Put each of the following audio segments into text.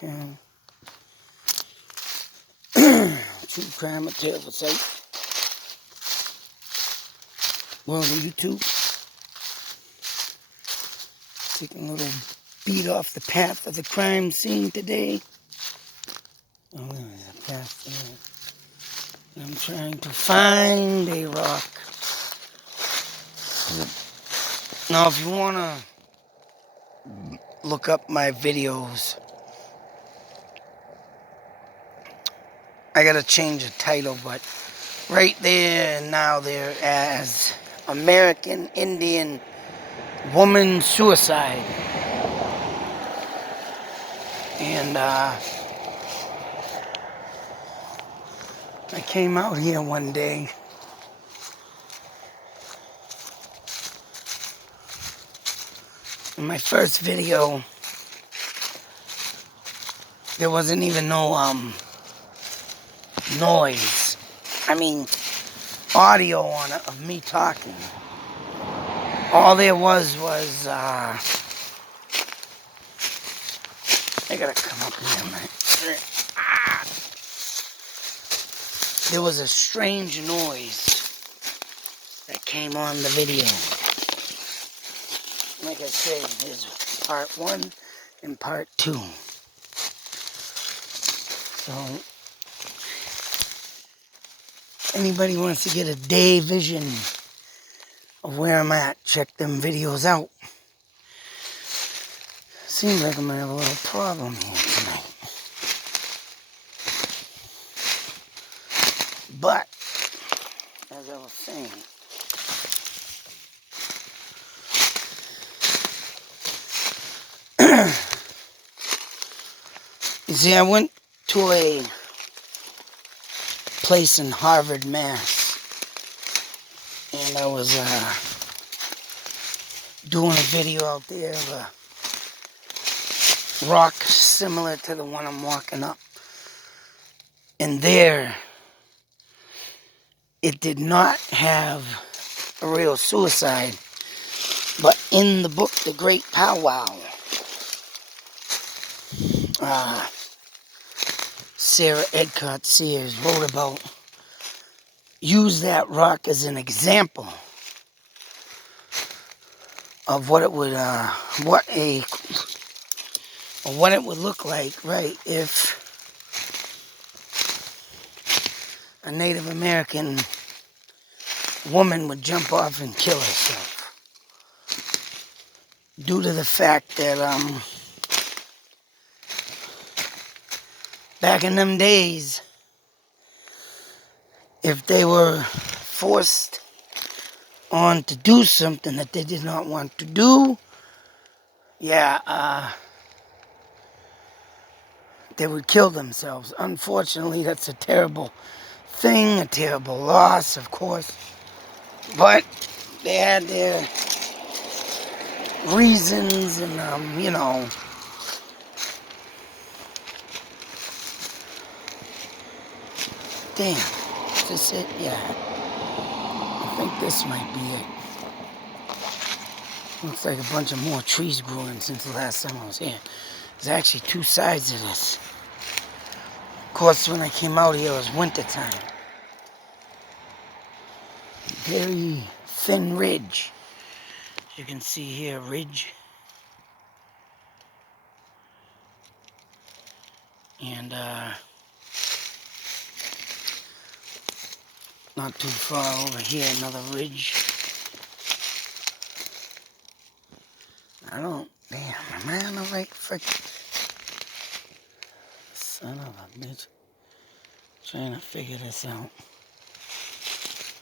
And true crime, a tale for sight. World of YouTube. Taking a little beat off the path of the crime scene today. Oh, there's a path there. I'm trying to find a rock. Now, if you want to look up my videos, I got to change the title, but right there now there as American Indian woman suicide. And I came out here one day. In my first video, there wasn't even no noise. I mean, audio on it of me talking. All there was I gotta come up here, man. There was a strange noise that came on the video. Like I said, there's part 1 and part 2. So, anybody wants to get a day vision of where I'm at, check them videos out. Seems like I'm gonna have a little problem here tonight. But, as I was saying, you see, I went to a place in Harvard, Mass, and I was doing a video out there of a rock similar to the one I'm walking up. And there, it did not have a real suicide, but in the book, The Great Powwow, Sarah Edcott Sears wrote about, use that rock as an example of what it would, what it would look like, right, if a Native American woman would jump off and kill herself. Due to the fact that, back in them days, if they were forced on to do something that they did not want to do, they would kill themselves. Unfortunately, that's a terrible thing, a terrible loss, of course. But they had their reasons and, you know, damn, is this it? Yeah. I think this might be it. Looks like a bunch of more trees growing since the last time I was here. There's actually 2 sides of this. Of course, when I came out here, it was winter time. Very thin ridge. As you can see here, ridge. And, not too far over here, another ridge. Damn, am I on the right frickin'? Son of a bitch. Trying to figure this out.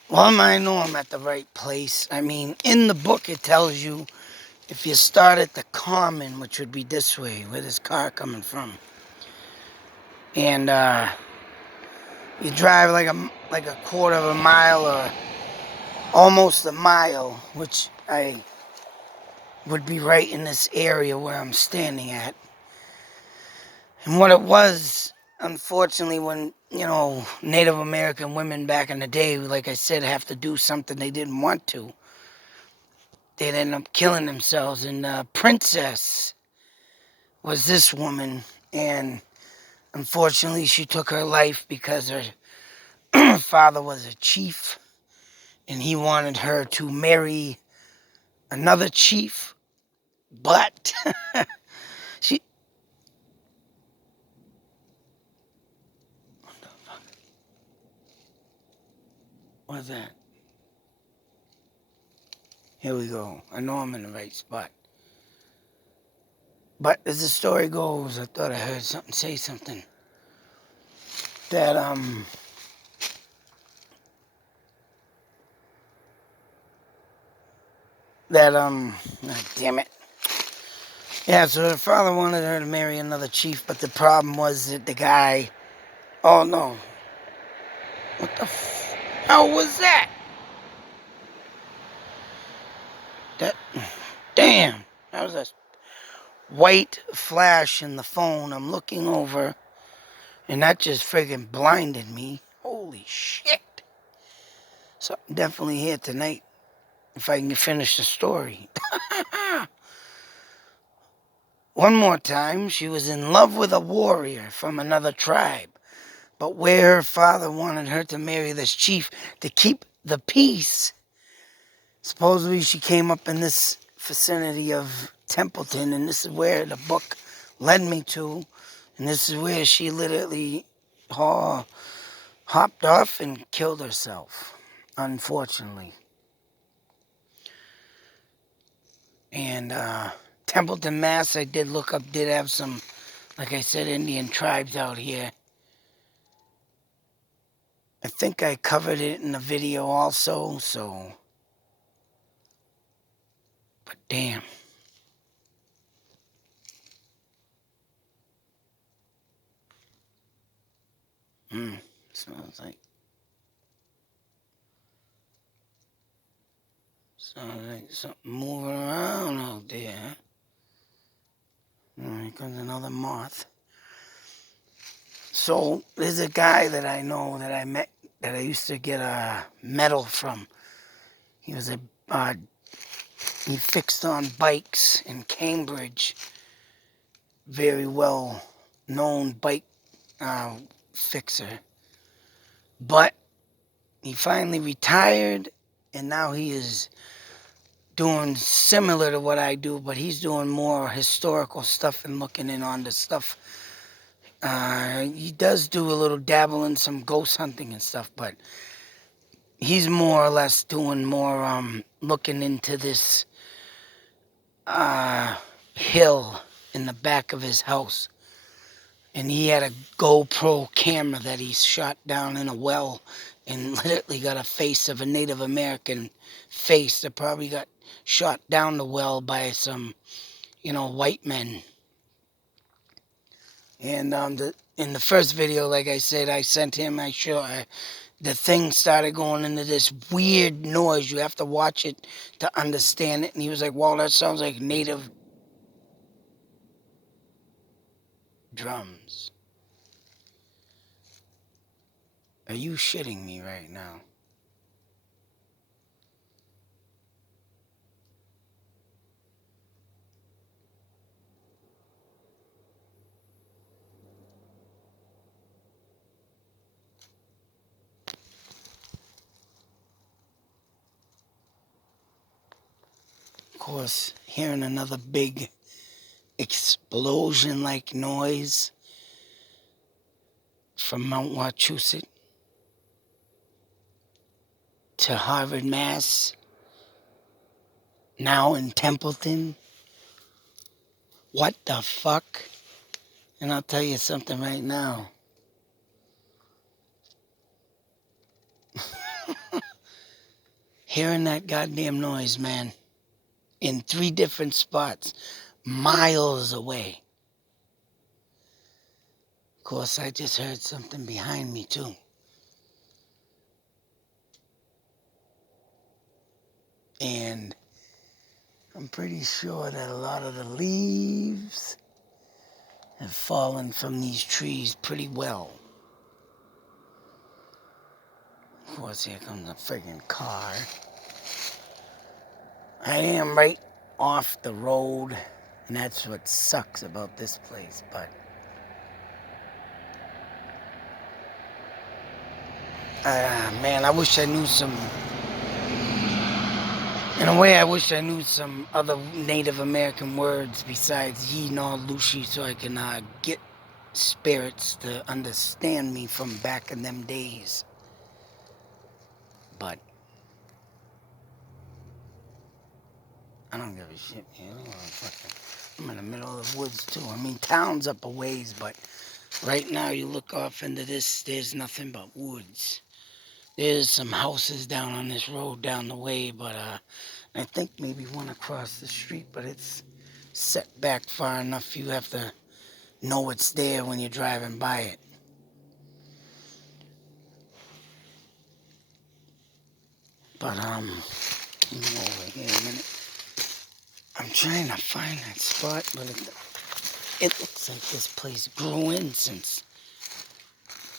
Well, I know I'm at the right place. I mean, in the book it tells you if you start at the common, which would be this way, where this car coming from, and you drive like a quarter of a mile or almost a mile, which I would be right in this area where I'm standing at. And what it was, unfortunately, when, you know, Native American women back in the day, like I said, have to do something they didn't want to, they'd end up killing themselves. And Princess was this woman, And unfortunately, she took her life because her father was a chief and he wanted her to marry another chief. But she... What's that? Here we go. I know I'm in the right spot. But as the story goes, I thought I heard something say something. That, oh, oh, damn it. Yeah, so her father wanted her to marry another chief, but the problem was that the guy... Oh, no. What the hell was that? That... Damn. That was a white flash in the phone. I'm looking over, and that just friggin' blinded me. Holy shit. So I'm definitely here tonight, if I can finish the story. One more time, she was in love with a warrior from another tribe. But where her father wanted her to marry this chief to keep the peace, supposedly she came up in this vicinity of Templeton, and this is where the book led me to. And this is where she literally hopped off and killed herself, unfortunately. And Templeton, Mass, I did look up, did have some, like I said, Indian tribes out here. I think I covered it in the video also, so... But damn. Smells like... Sounds like something moving around out there. Here comes another moth. So, there's a guy that I know that I met, that I used to get a medal from. He was he fixed on bikes in Cambridge. Very well known bike fixer. But he finally retired, and now he is doing similar to what I do, but he's doing more historical stuff and looking in on the stuff. He does do a little dabble in some ghost hunting and stuff, but he's more or less doing more looking into this hill in the back of his house. And he had a GoPro camera that he shot down in a well and literally got a face of a Native American face that probably got shot down the well by some, white men. And in the first video, like I said, I sent him, the thing started going into this weird noise. You have to watch it to understand it. And he was like, wow, that sounds like native drums. Are you shitting me right now? Of course, hearing another big explosion-like noise from Mount Wachussett to Harvard, Mass, now in Templeton. What the fuck? And I'll tell you something right now. Hearing that goddamn noise, man, in 3 different spots, miles away. Of course, I just heard something behind me, too. And I'm pretty sure that a lot of the leaves have fallen from these trees pretty well. Of course, here comes a friggin' car. I am right off the road, and that's what sucks about this place, but Man, I wish I knew some. In a way, I wish I knew some other Native American words besides ye no lushi so I can get spirits to understand me from back in them days. But I don't give a shit, man. I'm in the middle of the woods too. I mean, town's up a ways, but right now you look off into this, there's nothing but woods. There's some houses down on this road down the way, but I think maybe one across the street, but it's set back far enough you have to know it's there when you're driving by it. But let me go over here a minute. I'm trying to find that spot, but it looks like this place grew in since.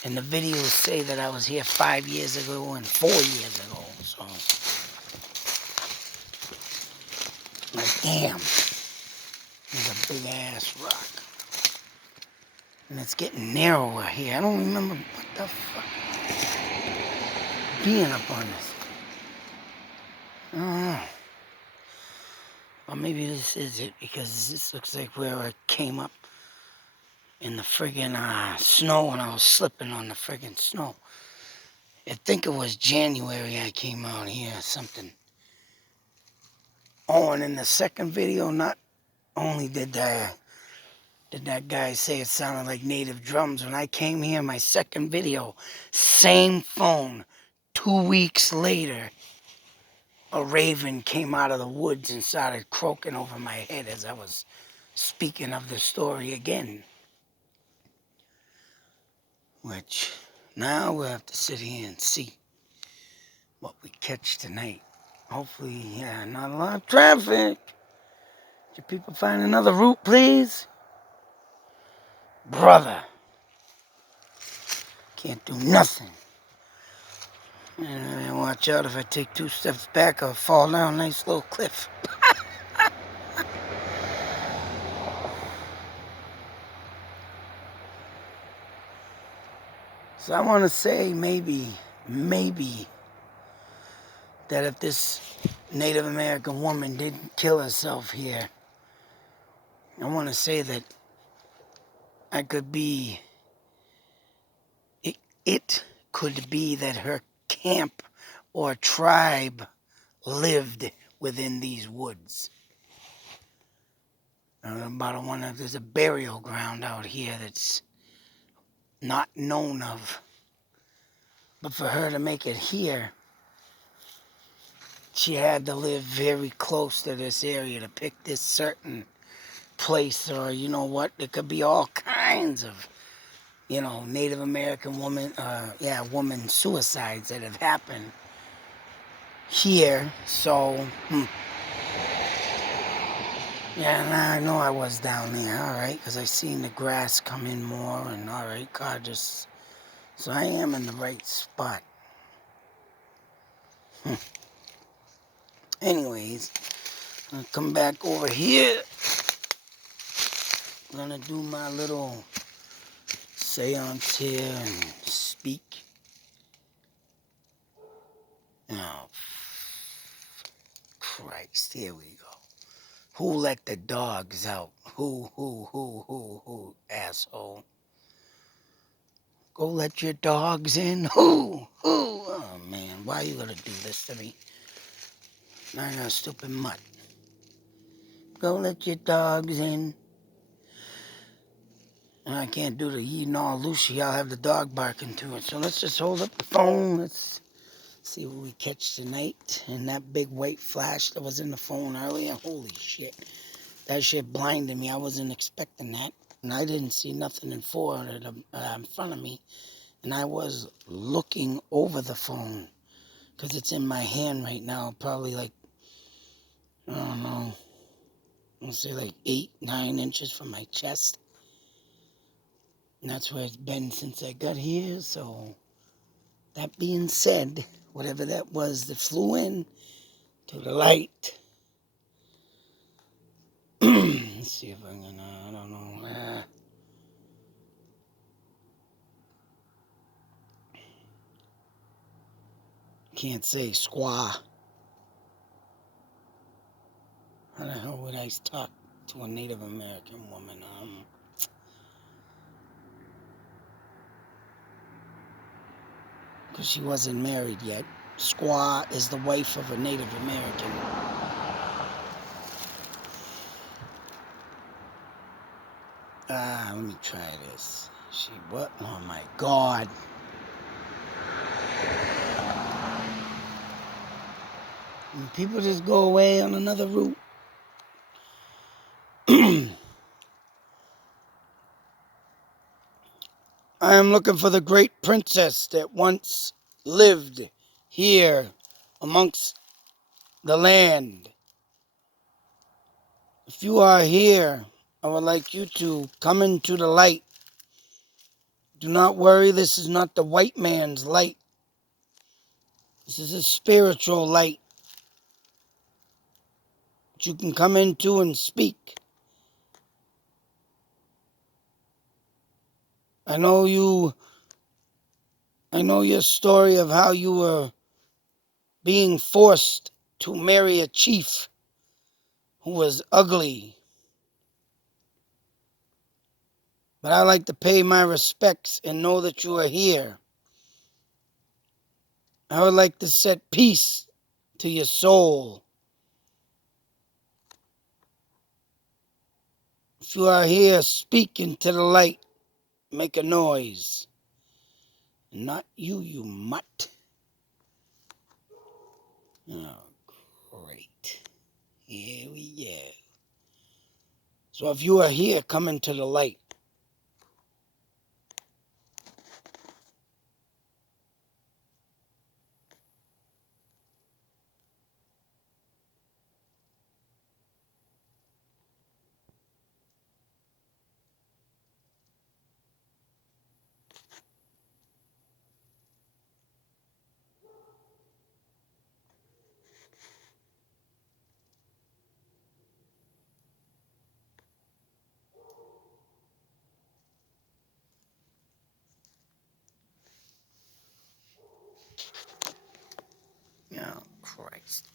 And the videos say that I was here 5 years ago and 4 years ago, so. Like, damn. There's a big ass rock. And it's getting narrower here. I don't remember what the fuck being up on this. I don't know. Or maybe this is it, because this looks like where I came up in the friggin' snow when I was slipping on the friggin' snow. I think it was January I came out here or something. Oh, and in the second video, not only did that guy say it sounded like native drums, when I came here, my second video, same phone, 2 weeks later, a raven came out of the woods and started croaking over my head as I was speaking of the story again. Which, now we'll have to sit here and see what we catch tonight. Hopefully, yeah, not a lot of traffic. Can people find another route, please? Brother. Can't do nothing. And watch out, if I take 2 steps back, I'll fall down a nice little cliff. So I want to say maybe that if this Native American woman didn't kill herself here, I want to say that I could be, it could be that her camp or tribe lived within these woods. There's a burial ground out here that's not known of. But for her to make it here, she had to live very close to this area to pick this certain place. Or you know what, it could be all kinds of, Native American woman suicides that have happened here. So yeah, I know I was down there, all right, because I seen the grass come in more, and all right, so I am in the right spot. Anyways, I'll come back over here. I'm gonna do my little seance here and speak. Oh, Christ, here we go. Who let the dogs out? Who, asshole. Go let your dogs in? Who? Oh, man, why you gonna do this to me? Now you're a stupid mutt. Go let your dogs in. And I can't do the ye no Lucy. I'll have the dog barking to it. So let's just hold up the phone. Let's see what we catch tonight. And that big white flash that was in the phone earlier. Holy shit. That shit blinded me. I wasn't expecting that. And I didn't see nothing in front of me. And I was looking over the phone. Because it's in my hand right now. Probably like, I don't know. I'll say like 8, 9 inches from my chest. And that's where it's been since I got here. So, that being said, whatever that was that flew in to the light. Let's see if I'm gonna, I don't know. can't say squaw. How the hell would I talk to a Native American woman? Because she wasn't married yet. Squaw is the wife of a Native American. Let me try this. She what? Oh my God. And people just go away on another route. I am looking for the great princess that once lived here amongst the land. If you are here, I would like you to come into the light. Do not worry, this is not the white man's light. This is a spiritual light that you can come into and speak. I know your story of how you were being forced to marry a chief who was ugly. But I like to pay my respects and know that you are here. I would like to set peace to your soul. If you are here, speak into the light. Make a noise. Not you, you mutt. Oh, great. Here we go. So if you are here, come into the light. Oh, Christ.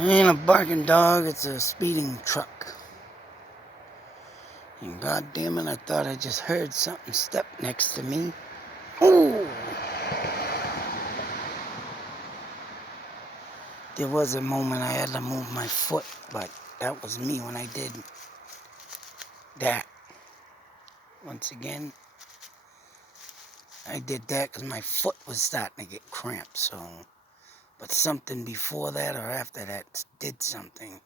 It ain't a barking dog, it's a speeding truck. And God damn it, I thought I just heard something step next to me. Ooh! There was a moment I had to move my foot, but that was me when I did that. Once again, I did that because my foot was starting to get cramped, so But something before that or after that did something.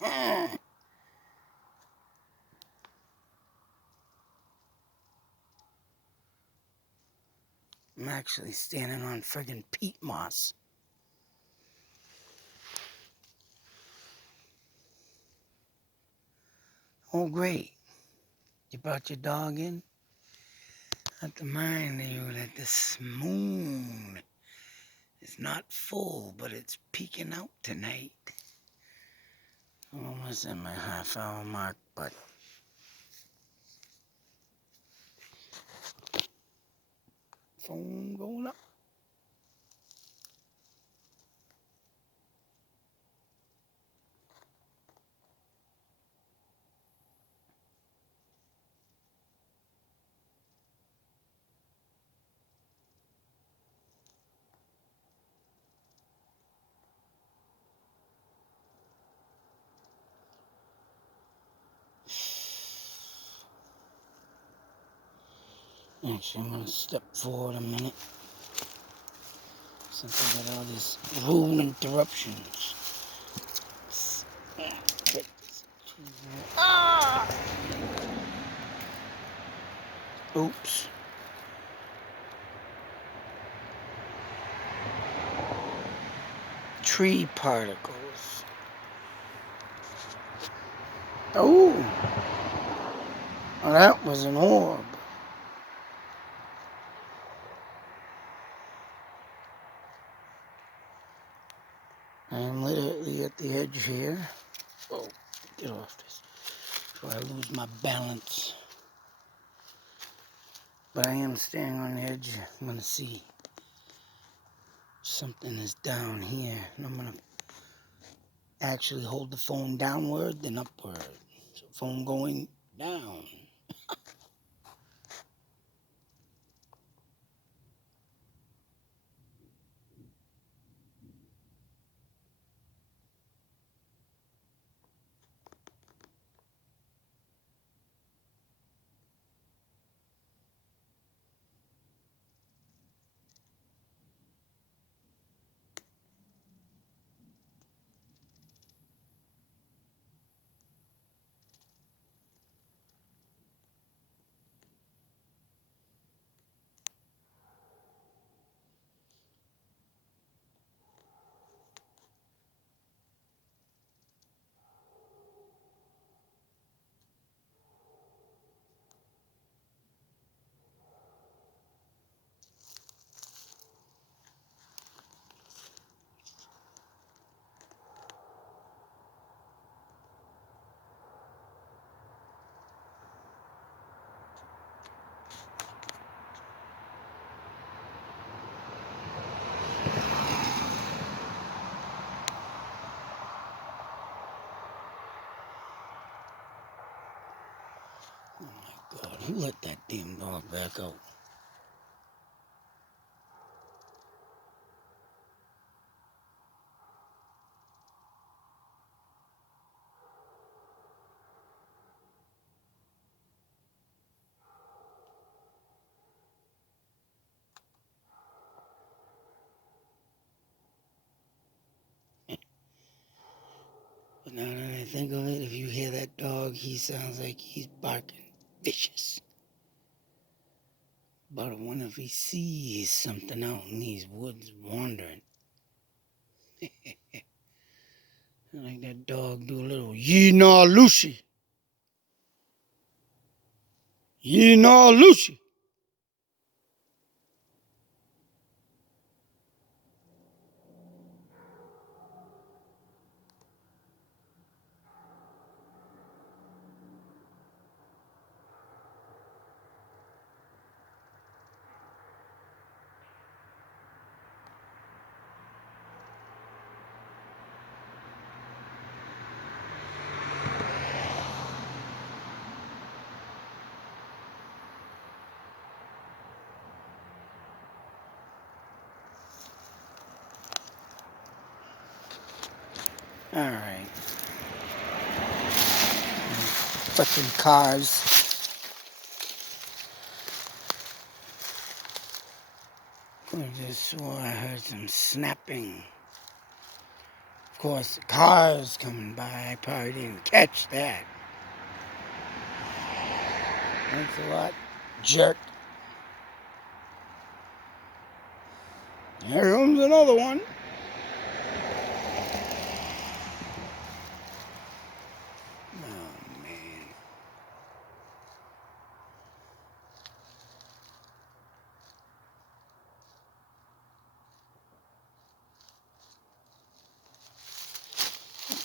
I'm actually standing on friggin' peat moss. Oh, great. You brought your dog in? I have to remind you that this moon is not full, but it's peeking out tonight. I'm almost at my half-hour mark, but phone going up. Actually, I'm going to step forward a minute since I got all these rude interruptions. Ah! Oops. Tree particles. Oh! Well, that was an orb. I am literally at the edge here. Oh, get off this before I lose my balance. But I am standing on the edge. I'm going to see something is down here. And I'm going to actually hold the phone downward, then upward. So phone going down. Oh my God, who let that damn dog back out? But now that I think of it, if you hear that dog, he sounds like he's barking vicious. But I wonder if he sees something out in these woods wandering. Like that dog do a little yee-naw Lucy. Yee-naw Lucy. Alright. Fucking cars. I just swore I heard some snapping. course, the cars coming by. I probably didn't catch that. Thanks a lot, jerk. Here comes another one. Oh, man.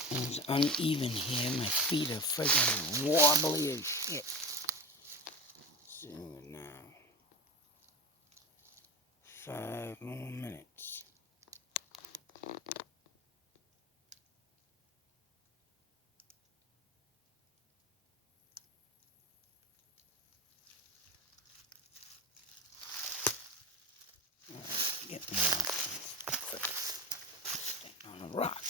It's uneven here. My feet are freaking wobbly as shit. See now. 5 more minutes. Get me off on a rock.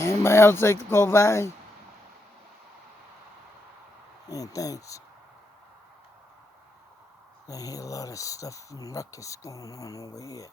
Anybody else like to go by? Yeah, thanks. I hear a lot of stuff and ruckus going on over here.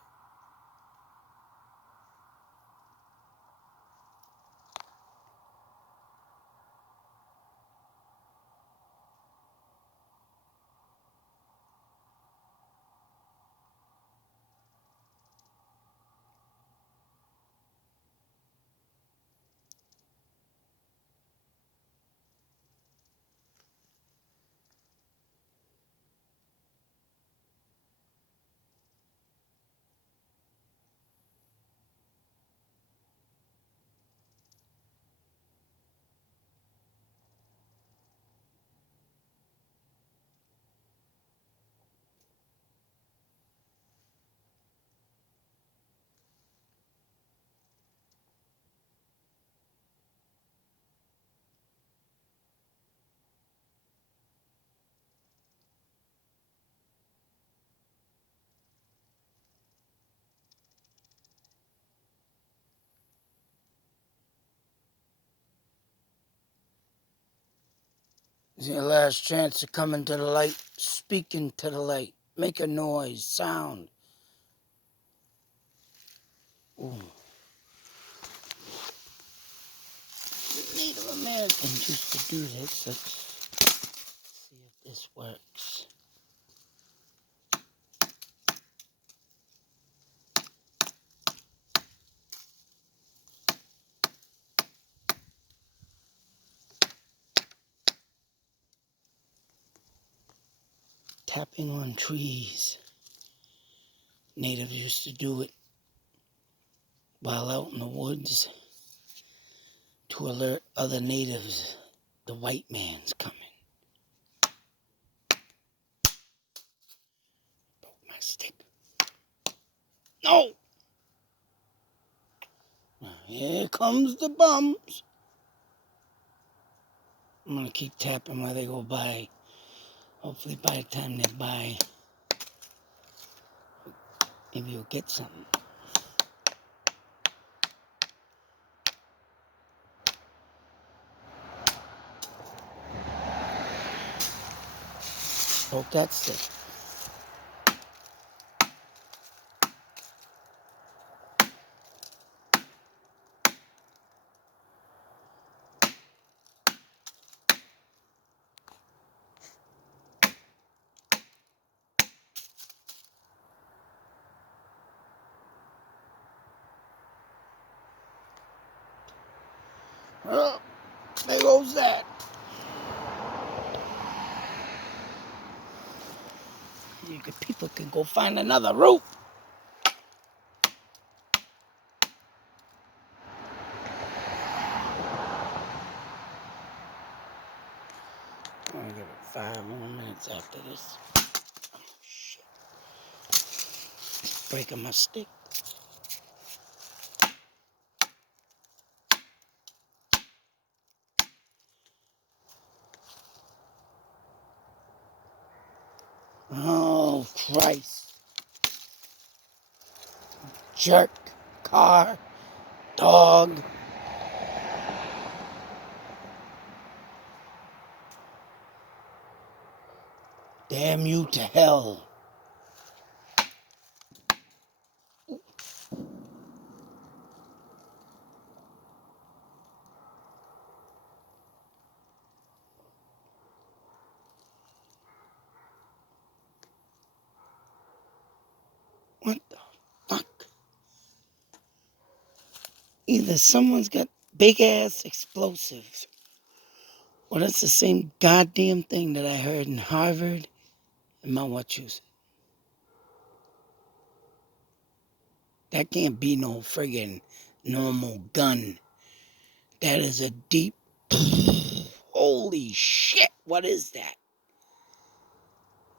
This is your last chance to come into the light. Speak into the light. Make a noise, sound. Ooh. Native Americans used to do this. Let's see if this works. Tapping on trees. Natives used to do it while out in the woods to alert other natives the white man's coming. Broke my stick. No! Here comes the bums. I'm gonna keep tapping while they go by. Hopefully by the time they're by, maybe you'll get something. Broke that stick. Oh, there goes that. People can go find another route. I'm gonna give it 5 more minutes after this. Oh, shit. Breaking my stick. Oh, Christ. Jerk. Car. Dog. Damn you to hell. What the fuck? Either someone's got big ass explosives, or that's the same goddamn thing that I heard in Harvard and Mt Wachussett. That can't be no friggin' normal gun. That is a deep... Holy shit, what is that?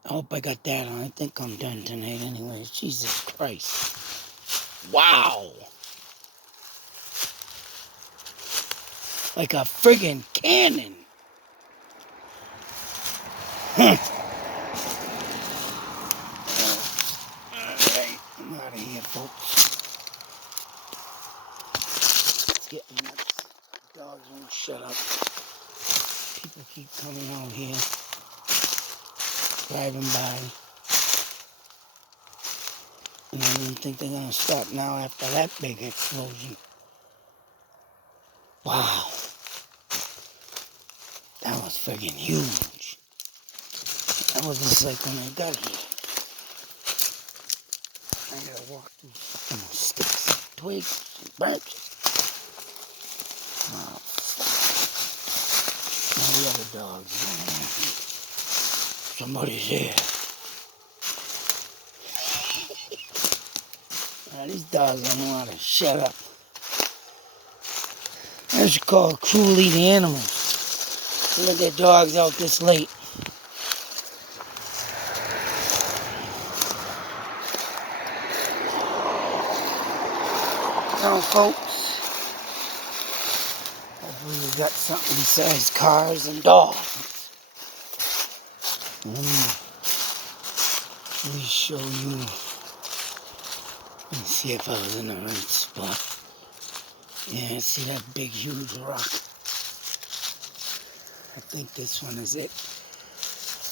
I hope I got that on. I think I'm done tonight anyways. Jesus Christ. Wow. Like a friggin' cannon. Alright, I'm out of here, folks. It's getting nuts. Dogs won't shut up. People keep coming out here, driving by. And I don't think they're gonna stop now after that big explosion. Wow. That was friggin' huge. That was just like when I got here. I gotta walk through fucking sticks and twigs and branches. Oh, fuck. Now the other dogs going on. Somebody's here. These dogs don't know how to shut up. I should call cruel eating animals. To let their dogs out this late. Now, folks, hopefully we got something besides cars and dogs. Let me show you. Let me see if I was in the right spot. Yeah, see that big, huge rock? I think this one is it.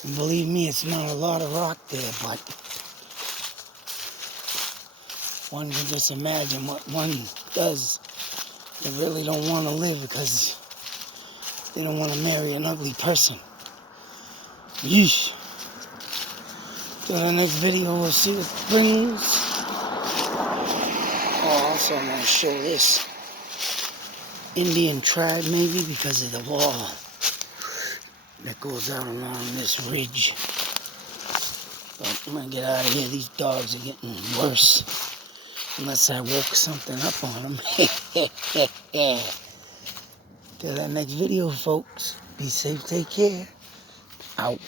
And believe me, it's not a lot of rock there, but one can just imagine what one does. They really don't want to live because they don't want to marry an ugly person. Yeesh. Till the next video, we'll see what it brings. Oh, also I'm going to show this Indian tribe maybe because of the wall that goes out along this ridge. But I'm going to get out of here. These dogs are getting worse. Unless I woke something up on them. Till that next video, folks. Be safe, take care. Out.